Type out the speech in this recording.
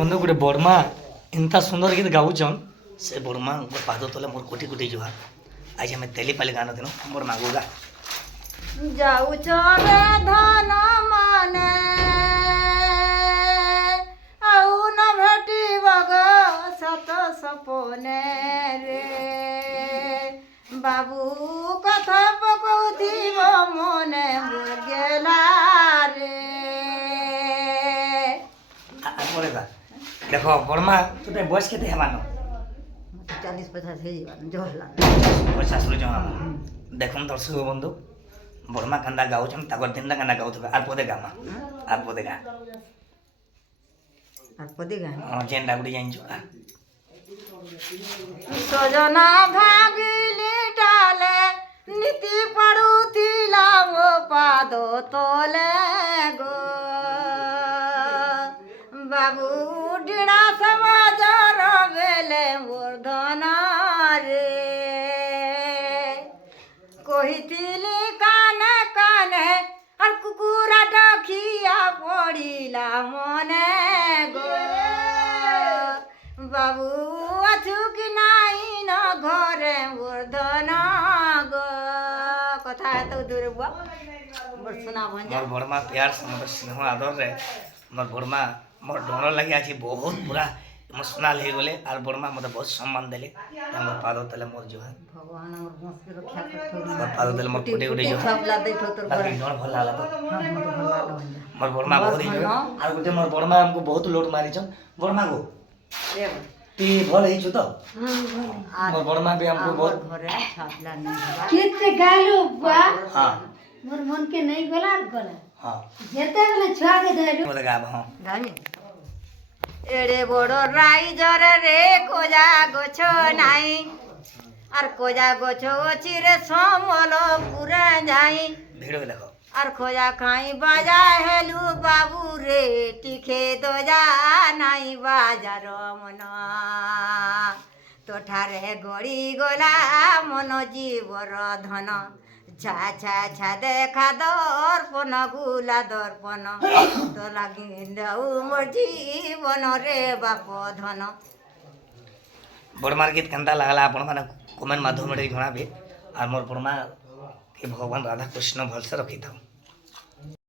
ବନ୍ଧୁ ଗୋଟେ ବର୍ମା ଏନ୍ତା ସୁନ୍ଦର ଗୀତ ଗାଉଛନ୍ ସେ ବର୍ମା ପାଦ ତଳେ ମୋର କୋଟି କୋଟି ଜୁହାର। ଆଜି ଆମେ ତେଲିପାଲି ଗାନ ଦିନ ବର୍ମା ଗୋଗା ଯାଉଛ ରେ ଧନ ମନେ ଆଉ ନ ଭେଟିବ ଗୋ ସତ ସପନେ ରେ ବାବୁ କଥା ପକଉଥିବ ମନେ ଗେଲା ରେ। ଦେଖ ବର୍ମା ତୋତେ ବୟସ କେତେ ହେବାନ? 40-50 ହେଇଯିବା ଜହଲା 50 ଜଣ ଦେଖୁନ୍ ଦର୍ଶକ ବନ୍ଧୁ ବର୍ମା କେନ୍ତା ଗାଉଛନ୍ ତାଙ୍କର ଦିନଟା କେନ୍ତା ଗାଉଥିବେ ଆର୍ ପଦେ ଗାମା ଆର୍ ପଦେ ଗା ହଁ ଯେନ୍ଟା ଗୋଟେ ଜାଣିଛୁ ସଜନା ଭାଗିଲି ଟାଲେ ନୀତି ପଡୁଥିଲା ମୋ ପାଦ ତଲେ ଗୋ ବାବୁ ଡିଣା ସମାଜର ବେଲେ ମୂର୍ଧନ ରେ କହିଥିଲି କାନେ କାନେ আর কুকুরা ডাকিয়া পড়িলা মনে গো বাবু আছু কি নাই ন ঘরে মূর্ধন গো কথা তো দূর বুয়া বড় শোনা ভঞ্জা मोर बड़मा प्यार से मोर स्नेह आदर रे मोर बड़मा मोर डर लगे आज बहुत पूरा इमोशनल हो गले आर बड़मा मते बहुत सम्मान देले मोर पाद तले मोर जुहार भगवान हमर वंश के रक्षा करथो मोर पाद तले मोर कोटे कोटे जुहार सबला दैथो तोर बाकी डर भल लागला तो हां मत भला लहन मोर बड़मा बहुत ही आर गोटे मोर बड़मा हमको बहुत लोड मारी छन बड़मा गो रे ती भल ही छु तो हां भले मोर बड़मा भी हमको बहुत घरे छापला नहीं हवा केते गालू बा हां मोर मन के नहीं गला गला हां जेते बेले छुआ के धैलू मोर गाब हां গানি এড়ে বড় রাইজর রে কোজা গোছ নাই আর কোজা গোছ অছি রে সমলপুরে যাই ভিড় দেখো আর খোজা খাই বাজা হেলু বাবু রে টিখে দোজা নাই বাজার মন তোঠারে গড়ি গলা মন জীবর ধন ছা ছা ছা দেখা দর্পণ গুলা দর্পণ তো লাগি যাও মোর জীবন রে বাপ ধন। बड़मार गीत केनता लागला आपण माने कमेंट माध्यम रे जणाबे आर मोर बड़मा के भगवान राधा कृष्ण भल से रखी थाओ।